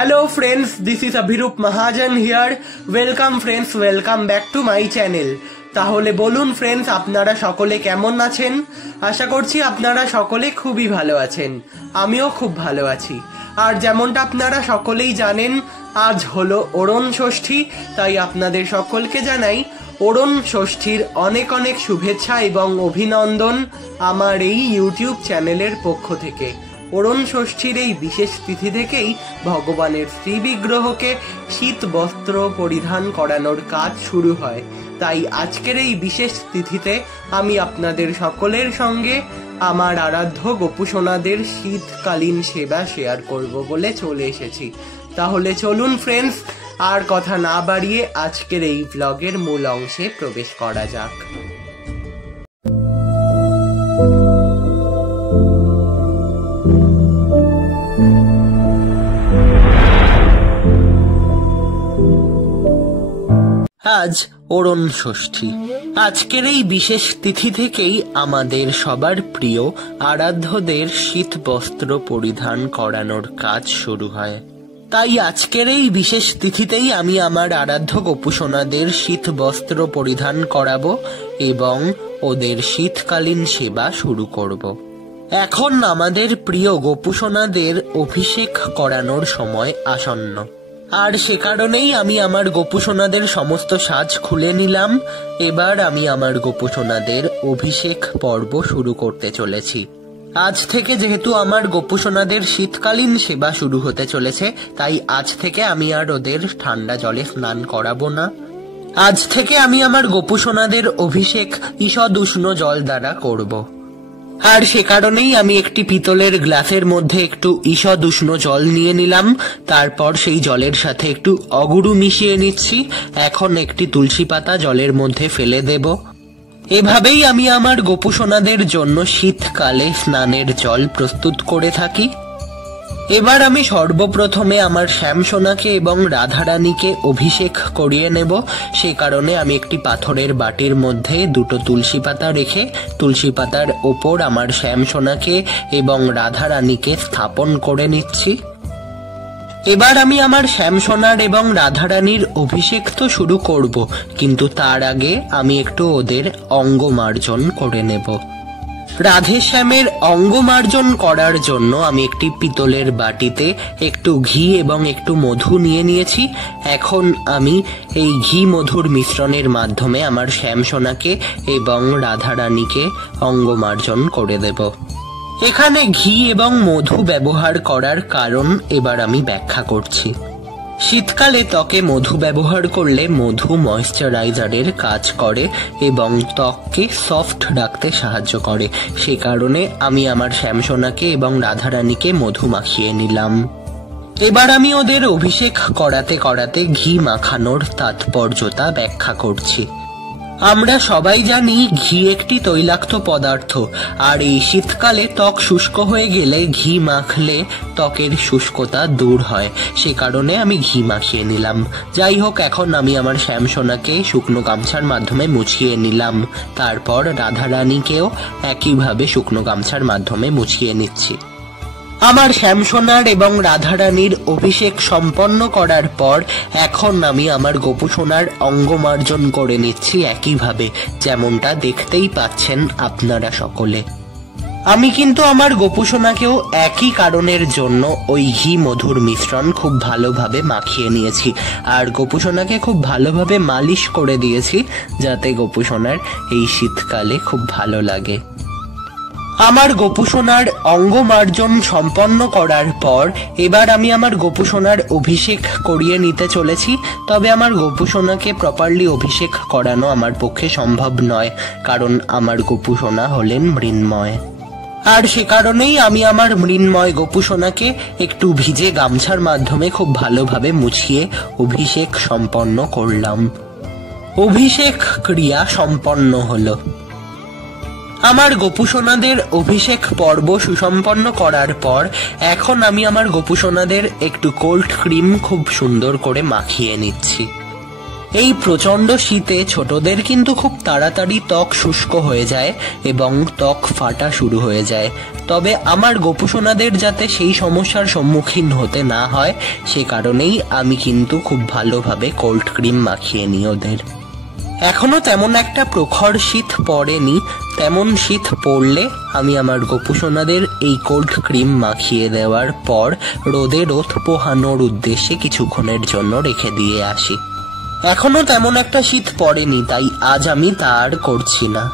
Hello friends, this is Abhirup Mahajan here. Welcome friends, welcome back to my channel. তাহলে বলুন friends, আপনারা সকলে কেমন আছেন? আশা করছি আপনারা সকলে খুবই ভালো আছেন। আমিও খুব ভালো আছি। আর যেমনটা আপনারা সকলেই জানেন, আজ হলো ওরণ ষষ্ঠী, তাই আপনাদের সকলকে জানাই ওরণ ষষ্ঠীর অনেক অনেক শুভেচ্ছা এবং অভিনন্দন আমার এই ইউটিউব চ্যানেলের পক্ষ থেকে। ওরণ ষষ্ঠীর এই বিশেষ তিথি থেকেই ভগবানের শ্রী বিগ্রহকে শীত বস্ত্র পরিধান করানোর কাজ শুরু হয়। তাই আজকের এই বিশেষ তিথিতে আমি আপনাদের সকলের সঙ্গে আমার আরাধ্য গোপুসোনাদের শীতকালীন সেবা শেয়ার করব বলে চলে এসেছি। তাহলে চলুন ফ্রেন্ডস, আর কথা না বাড়িয়ে আজকের এই ব্লগের মূল অংশে প্রবেশ করা যাক। আজ ওরণ ষষ্ঠী। আজকের এই বিশেষ তিথি থেকেই আমাদের সবার প্রিয় আরাধ্যদের শীত বস্ত্র পরিধান করানোর কাজ শুরু হয়। তাই আজকের এই বিশেষ তিথিতেই আমি আমার আরাধ্য গোপুসোনাদের শীত বস্ত্র পরিধান করাবো এবং ওদের শীতকালীন সেবা শুরু করব। এখন আমাদের প্রিয় গোপুসোনাদের অভিষেক করানোর সময় আসন্ন, আর সে কারণেই আমি আমার গোপুসোনাদের সমস্ত সাজ খুলে নিলাম। এবার আমি আমার গোপুসোনাদের অভিষেক পর্ব শুরু করতে চলেছি। আজ থেকে যেহেতু আমার গোপুসোনাদের শীতকালীন সেবা শুরু হতে চলেছে, তাই আজ থেকে আমি আর ওদের ঠান্ডা জলে স্নান করাবো না। আজ থেকে আমি আমার গোপুসোনাদের অভিষেক ঈষৎ উষ্ণ জল দ্বারা করব। আর সে কারণেই আমি একটি পিতলের গ্লাসের মধ্যে একটু ঈষৎ উষ্ণ জল নিয়ে নিলাম। তারপর সেই জলের সাথে একটু অগুরু মিশিয়ে নিচ্ছি। এখন একটি তুলসী পাতা জলের মধ্যে ফেলে দেব। এভাবেই আমি আমার গোপুসোনাদের জন্য শীতকালে স্নানের জল প্রস্তুত করে থাকি। এবার আমি সর্বপ্রথমে আমার শ্যামসোনাকে এবং রাধারানীকে অভিষেক করিয়ে নেব। সে কারণে আমি একটি পাথরের বাটির মধ্যে দুটো তুলসী পাতা রেখে তুলসী পাতার ওপর আমার শ্যামসোনাকে এবং রাধারানীকে স্থাপন করে নিচ্ছি। এবার আমি আমার শ্যামসোনার এবং রাধারানীর অভিষেক তো শুরু করব, কিন্তু তার আগে আমি একটু ওদের অঙ্গমার্জন করে নেব। রাধে শ্যামের অঙ্গমার্জন করার জন্য আমি একটি পিতলের বাটিতে একটু ঘি এবং একটু মধু নিয়ে নিয়েছি। এখন আমি এই ঘি মধুর মিশ্রণের মাধ্যমে আমার শ্যামসোনাকে এবং রাধারানীকে অঙ্গমার্জন করে দেব। এখানে ঘি এবং মধু ব্যবহার করার কারণ এবার আমি ব্যাখ্যা করছি। শীতকালে ত্বকে মধু ব্যবহার করলে মধু ময়েশ্চারাইজারের কাজ করে এবং ত্বককে সফট রাখতে সাহায্য করে। সে কারণে আমি আমার শ্যামসোনাকে এবং রাধারানীকে মধু মাখিয়ে নিলাম। এবার আমি ওদের অভিষেক করাতে করাতে ঘি মাখানোর তাৎপর্যতা ব্যাখ্যা করছি। আমরা সবাই জানি ঘি একটি তৈলাক্ত পদার্থ, আর এই শীতকালে ত্বক শুষ্ক হয়ে গেলে ঘি মাখলে ত্বকের শুষ্কতা দূর হয়। সে কারণে আমি ঘি মাখিয়ে নিলাম। যাই হোক, এখন আমি আমার শ্যামসোনাকে শুকনো গামছার মাধ্যমে মুছিয়ে নিলাম। তারপর রাধারানীকেও একইভাবে শুকনো গামছার মাধ্যমে মুছিয়ে নিচ্ছি। আমার শ্যামসোনার এবং রাধারানীর অভিষেক সম্পন্ন করার পর এখন আমি আমার গোপুসোনার অঙ্গমার্জন করে নিচ্ছি একইভাবে, যেমনটা দেখতেই পাচ্ছেন আপনারা সকলে। আমি কিন্তু আমার গোপুসোনাকেও একই কারণের জন্য ওই ঘি মধুর মিশ্রণ খুব ভালোভাবে মাখিয়ে নিয়েছি, আর গোপুসোনাকে খুব ভালোভাবে মালিশ করে দিয়েছি, যাতে গোপুসোনার এই শীতকালে খুব ভালো লাগে। আমার গোপুসোনার অঙ্গমার্জন সম্পন্ন করার পর এবার আমি আমার গোপুসোনার অভিষেক করিয়ে নিতে চলেছি। তবে আমার গোপুসোনাকে প্রপারলি অভিষেক করানো আমার পক্ষে সম্ভব নয়, কারণ আমার গোপুসোনা হলেন মৃন্ময়। আর সে কারণেই আমি আমার মৃন্ময় গোপুসোনাকে একটু ভিজে গামছার মাধ্যমে খুব ভালোভাবে মুছিয়ে অভিষেক সম্পন্ন করলাম। অভিষেক ক্রিয়া সম্পন্ন হলো। আমার গোপুসোনাদের অভিষেক পর্ব সুসম্পন্ন করার পর এখন আমি আমার গোপুসোনাদের একটু কোল্ড ক্রিম খুব সুন্দর করে মাখিয়ে নিচ্ছি। এই প্রচন্ড শীতে ছোটদের কিন্তু খুব তাড়াতাড়ি ত্বক শুষ্ক হয়ে যায় এবং ত্বক ফাটা শুরু হয়ে যায়। তবে আমার গোপুসোনাদের যাতে সেই সমস্যার সম্মুখীন হতে না হয় সে কারণেই আমি কিন্তু খুব ভালোভাবে কোল্ড ক্রিম মাখিয়ে নিই ওদের। এখনো তেমন একটা প্রখর শীত পড়েনি, তেমন শীত পড়লে আমি আমার গোপুসোনাদের এই কোল্ড ক্রিম মাখিয়ে দেওয়ার পর রোদে রোদ পোহানোর উদ্দেশ্যে কিছুক্ষণের জন্য রেখে দিয়ে আসি। এখনো তেমন একটা শীত পড়েনি, তাই আজ আমি তা আর করছি না।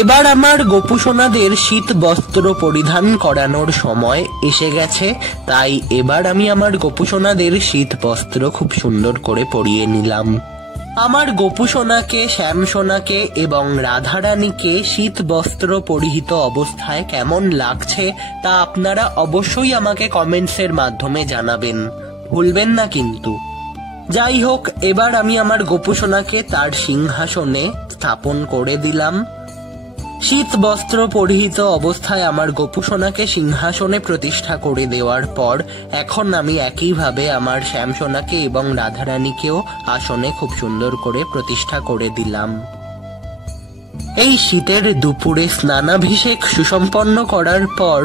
এবার আমার গোপুসোনাদের শীত বস্ত্র পরিধান করানোর সময় এসে গেছে, তাই এবার আমি আমার গোপুসোনাদের শীত বস্ত্র খুব সুন্দর করে পরিয়ে নিলাম। আমার গোপুসোনাকে, শ্যামসোনাকে এবং রাধারানীকে শীত বস্ত্র পরিহিত অবস্থায় কেমন লাগছে তা আপনারা অবশ্যই আমাকে কমেন্টসের মাধ্যমে জানাবেন, ভুলবেন না কিন্তু। যাই হোক, এবার আমি আমার গোপুসোনাকে তার সিংহাসনে স্থাপন করে দিলাম। শীত বস্ত্র পরিহিত অবস্থায় আমার গোপুসোনাকে সিংহাসনে প্রতিষ্ঠা করে দেওয়ার পর এখন আমি একইভাবে আমার শ্যামসোনাকে এবং রাধারানীকেও আসনে খুব সুন্দর করে প্রতিষ্ঠা করে দিলাম। এই শীতের দুপুরে স্নানাভিষেক সুসম্পন্ন করার পর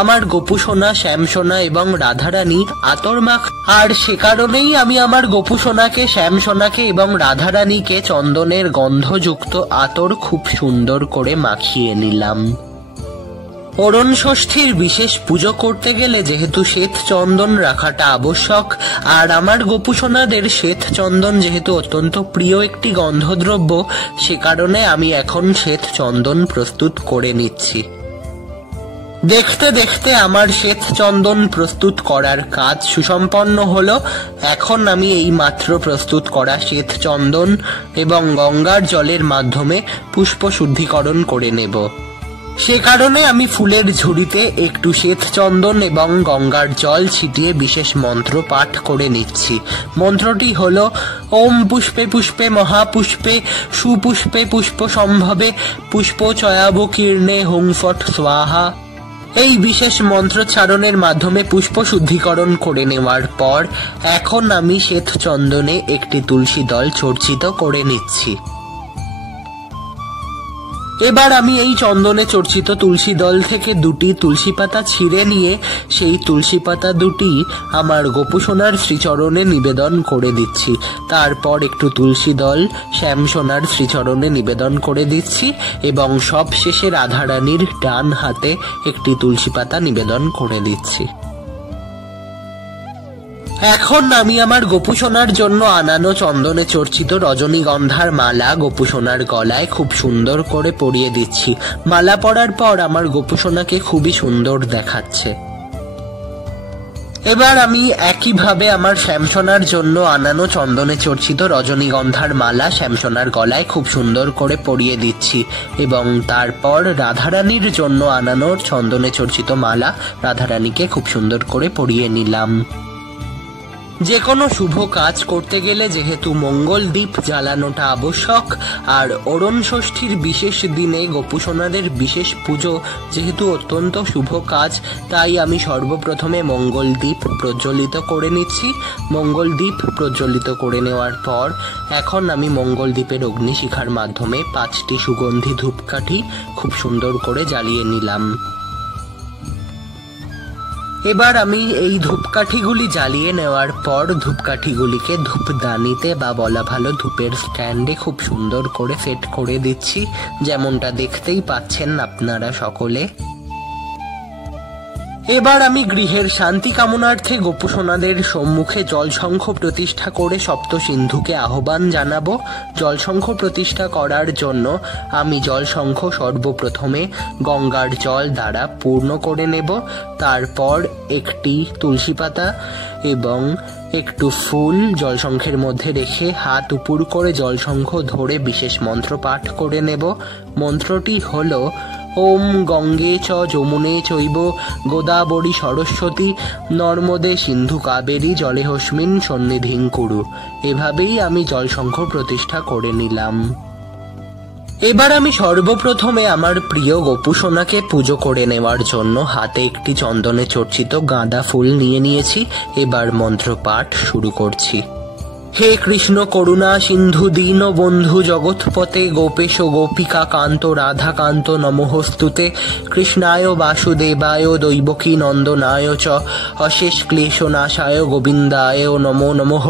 আমার গোপুসোনা, শ্যামসোনা এবং রাধারানী আতর মাখ, আর সে কারণেই আমি আমার গোপুসোনাকে, শ্যামসোনাকে এবং রাধারানীকে চন্দনের গন্ধযুক্ত আতর খুব সুন্দর করে মাখিয়ে নিলাম। অরুণ ষষ্ঠীর বিশেষ পুজো করতে গেলে যেহেতু শ্বেত চন্দন রাখাটা আবশ্যক, আর আমার গোপুসোনাদের শ্বেত চন্দন যেহেতু অত্যন্ত প্রিয় একটি গন্ধদ্রব্য, সে কারণে আমি এখন শ্বেত চন্দন প্রস্তুত করে নিচ্ছি। দেখতে দেখতে আমার শ্বেত চন্দন প্রস্তুত করার কাজ সুসম্পন্ন হলো। এখন আমি এই মাত্র প্রস্তুত করা শ্বেত চন্দন এবং গঙ্গার জলের মাধ্যমে পুষ্প শুদ্ধিকরণ করে নেব। সে কারণে আমি ফুলের ঝুড়িতে একটু শ্বেত চন্দন এবং গঙ্গার জল ছিটিয়ে বিশেষ মন্ত্র পাঠ করে নিচ্ছি। মন্ত্রটি হল ওম পুষ্পে পুষ্পে মহাপুষ্পে সুপুষ্পে পুষ্প সম্ভবে পুষ্পচয়াবকীর্ণে হুং ফট স্বাহা। এই বিশেষ মন্ত্রোচ্চারণের মাধ্যমে পুষ্প শুদ্ধিকরণ করে নেওয়ার পর এখন আমি শ্বেত চন্দনে একটি তুলসী দল চর্চিত করে নিচ্ছি। এবার আমি এই চন্দনে চর্চিত তুলসী দল থেকে দুটি তুলসী পাতা ছিঁড়ে নিয়ে সেই তুলসী পাতা দুটি আমার গোপুসোনার শ্রীচরণে নিবেদন করে দিচ্ছি। তারপর একটু তুলসী দল শ্যামসোনার শ্রীচরণে নিবেদন করে দিচ্ছি এবং সব শেষে রাধারানীর ডান হাতে একটি তুলসী পাতা নিবেদন করে দিচ্ছি। এখন আমি আমার গোপুসোনার জন্য আনানো চন্দনে চর্চিত রজনীগন্ধার মালা গোপুসোনার গলায় খুব সুন্দর করে পরিয়ে দিচ্ছি। মালা পরার পর আমার গোপুসোনাকে খুবই সুন্দর দেখাচ্ছে। এবার আমি একইভাবে আমার শ্যামসোনার জন্য আনানো চন্দনে চর্চিত রজনীগন্ধার মালা শ্যামসোনার গলায় খুব সুন্দর করে পরিয়ে দিচ্ছি এবং তারপর রাধারানীর জন্য আনানো চন্দনে চর্চিত মালা রাধারানীকে খুব সুন্দর করে পরিয়ে নিলাম। যে কোনো শুভ কাজ করতে গেলে যেহেতু মঙ্গল দ্বীপ জ্বালানোটা আবশ্যক, আর অরুণ ষষ্ঠীর বিশেষ দিনে গোপুসোনাদের বিশেষ পুজো যেহেতু অত্যন্ত শুভ কাজ, তাই আমি সর্বপ্রথমে মঙ্গল দ্বীপ প্রজ্বলিত করে নিচ্ছি। মঙ্গল দ্বীপ প্রজ্বলিত করে নেওয়ার পর এখন আমি মঙ্গল দ্বীপের অগ্নিশিখার মাধ্যমে 5টি সুগন্ধি ধূপকাঠি খুব সুন্দর করে জ্বালিয়ে নিলাম। এবার আমি এই ধূপকাঠিগুলি জ্বালিয়ে নেওয়ার পর ধূপকাঠিগুলিকে ধূপদানিতে বা বলা ভালো ধূপের স্ট্যান্ডে খুব সুন্দর করে সেট করে দিচ্ছি, যেমনটা দেখতেই পাচ্ছেন আপনারা সকলে। এবার আমি গৃহের শান্তি কামনার্থে গোপুসোনাদের সম্মুখে জলশঙ্খ প্রতিষ্ঠা করে সপ্ত সিন্ধুকে আহ্বান জানাবো। জলশঙ্খ প্রতিষ্ঠা করার জন্য আমি জলশঙ্খ সর্বপ্রথমে গঙ্গার জল দ্বারা পূর্ণ করে নেব। তারপর একটি তুলসী পাতা এবং একটু ফুল জলশঙ্খের মধ্যে রেখে হাত উপর করে জলশঙ্খ ধরে বিশেষ মন্ত্র পাঠ করে নেব। মন্ত্রটি হলো ওম গঙ্গে চ যমুনে চৈব গোদাবরী সরস্বতী নর্মদে সিন্ধু কাবেরী জলেহস্মিন সন্নিধিং কুরু। এভাবেই আমি জলশঙ্খ প্রতিষ্ঠা করে নিলাম। এবার আমি সর্বপ্রথমে আমার প্রিয় গোপুসোনাকে পুজো করে নেওয়ার জন্য হাতে একটি চন্দনে চর্চিত গাঁদা ফুল নিয়ে নিয়েছি। এবার মন্ত্র পাঠ শুরু করছি। হে কৃষ্ণ করুণা সিন্ধু দীন বন্ধু জগৎপতে গোপেশ গোপিকা কান্ত রাধা কান্ত নমঃস্তুতে কৃষ্ণায় বাসুদেবায় দৈবকী নন্দনায় চ অশেষ ক্লেশনাশায় গোবিন্দায় নমো নমঃ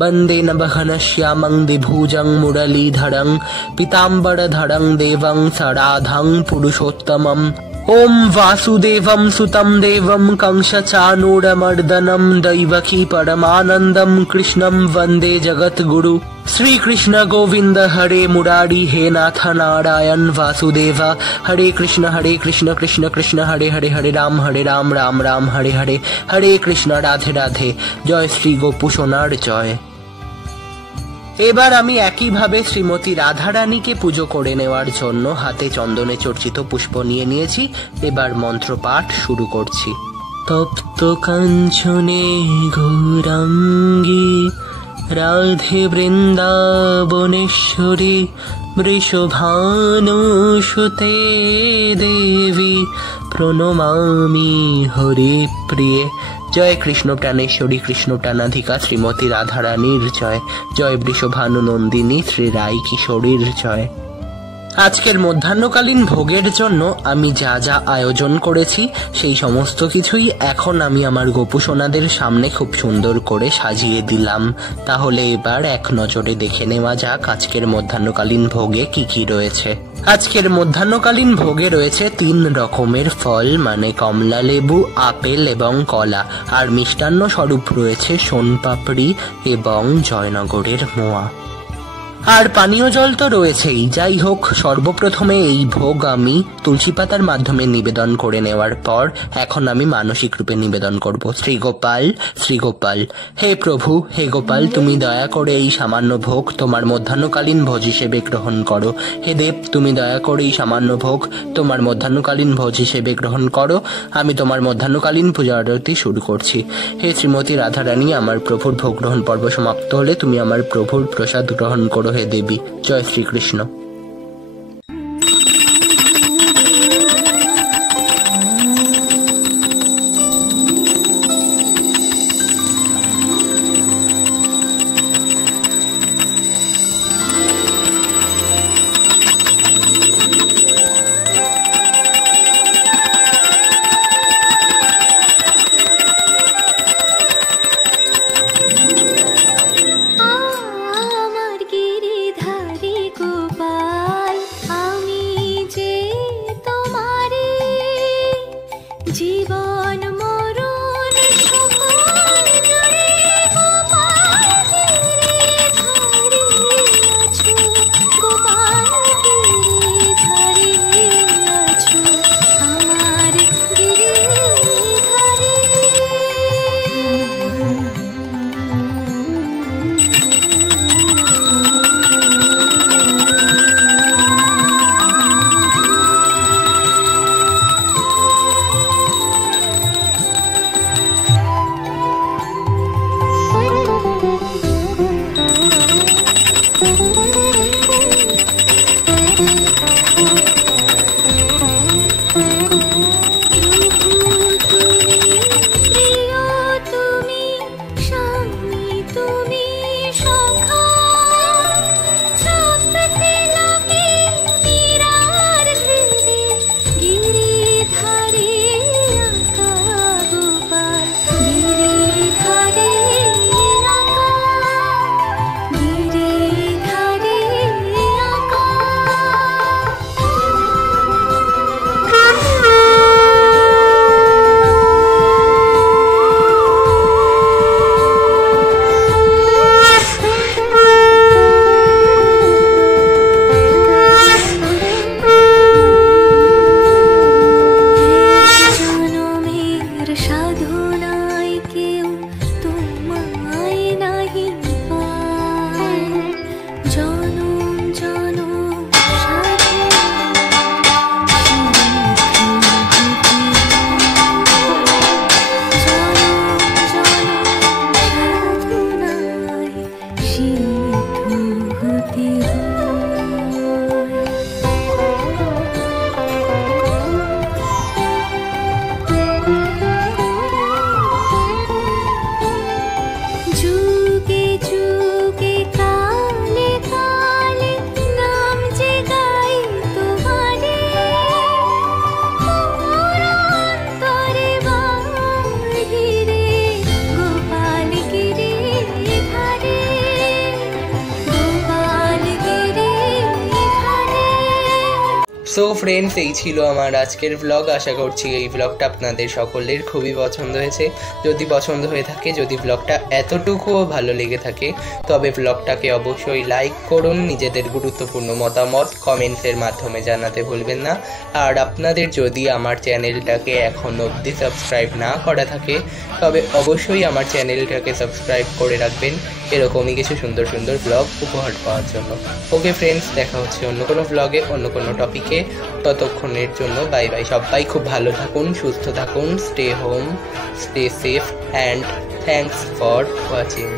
বন্দে নবঘনশ্যামং দ্বিভুজং মুরলীধরং পীতাম্বরধরং দেবং সরাধং পুরুষোত্তমম ओम वासुदेवं सुतं देवं कंसचाणूरमर्दनं दैवकी परमानंदं कृष्णं वंदे जगद्गुरु श्री कृष्ण गोविंद हरे मुरारी हे नाथ नारायण वासुदेव हरे कृष्ण कृष्ण कृष्ण हरे हरे हरे राम राम राम हरे हरे हरे कृष्ण राधे राधे जय श्री गोपू सोनार जय। এবার আমি একইভাবে শ্রীমতী রাধারানীকে পুজো করে নেওয়ার জন্য হাতে চন্দনে চর্চিত পুষ্প নিয়ে নিয়েছি। এবার মন্ত্র পাঠ শুরু করছি। তপ্ত কাঞ্চনে গৌরাঙ্গী রাধে বৃন্দাবনেশ্বরী বৃষভানুসুতে দেবী প্রণমামি হরি প্রিয়ে। জয় কৃষ্ণ প্রাণেশ্বরী কৃষ্ণ প্রাণাধিকা শ্রীমতী রাধারানীর জয়। জয় বৃষভানু নন্দিনী শ্রী রাই কিশোরীর জয়। আজকের মধ্যাহ্নকালীন ভোগের জন্য আমি যা যা আয়োজন করেছি সেই সমস্ত কিছুই এখন আমি আমার গোপু সোনাদের সামনে খুব সুন্দর করে সাজিয়ে দিলাম। তাহলে এবার এক নজরে দেখে নেওয়া যাক আজকের মধ্যাহ্নকালীন ভোগে কি কি রয়েছে। আজকের মধ্যাহ্নকালীন ভোগে রয়েছে 3 রকমের ফল, মানে কমলা লেবু, আপেল এবং কলা। আর মিষ্টান্ন স্বরূপ রয়েছে সোনপাপড়ি এবং জয়নগরের মোয়া। আর পানীয় জল তো রয়েছেই। যাই হোক, সর্বপ্রথমে এই ভোগ আমি তুলসী পাতার মাধ্যমে নিবেদন করে নেওয়ার পর এখন আমি মানসিক রূপে নিবেদন করব। শ্রীগোপাল শ্রীগোপাল, হে প্রভু হে গোপাল, তুমি দয়া করে এই সামান্য ভোগ তোমার মধ্যাহ্নকালীন ভোজ হিসেবে গ্রহণ করো। হে দেব, তুমি দয়া করে এই সামান্য ভোগ তোমার মধ্যাহ্নকালীন ভোজ হিসেবে গ্রহণ করো। আমি তোমার মধ্যাহ্নকালীন পূজা আরতি শুরু করছি। হে শ্রীমতী রাধারানী, আমার প্রভুর ভোগ গ্রহণ পর্ব সমাপ্ত হলে তুমি আমার প্রভুর প্রসাদ গ্রহণ করো হে দেবী। জয় শ্রীকৃষ্ণ। আমার গিরিধারী গোপাল সো ফ্রেন্ডস, এই ছিল আমার আজকের ব্লগ। আশা করছি এই ব্লগটা আপনাদের সকলের খুবই পছন্দ হয়েছে। যদি পছন্দ হয়ে থাকে, যদি ব্লগটা এতটুকুও ভালো লেগে থাকে, তবে ব্লগটাকে অবশ্যই লাইক করুন। নিজেদের গুরুত্বপূর্ণ মতামত কমেন্টসের মাধ্যমে জানাতে ভুলবেন না। আর আপনাদের যদি আমার চ্যানেলটাকে এখন অবধি সাবস্ক্রাইব না করা থাকে, তবে অবশ্যই আমার চ্যানেলটাকে সাবস্ক্রাইব করে রাখবেন এরকমই কিছু সুন্দর সুন্দর ব্লগ উপহার পাওয়ার জন্য। ওকে ফ্রেন্ডস, দেখা হচ্ছে অন্য কোনো ব্লগে, অন্য কোনো টপিকে। ততক্ষণের জন্য বাই বাই। সবাই খুব ভালো থাকুন, সুস্থ থাকুন, stay home, stay safe, and thanks for watching.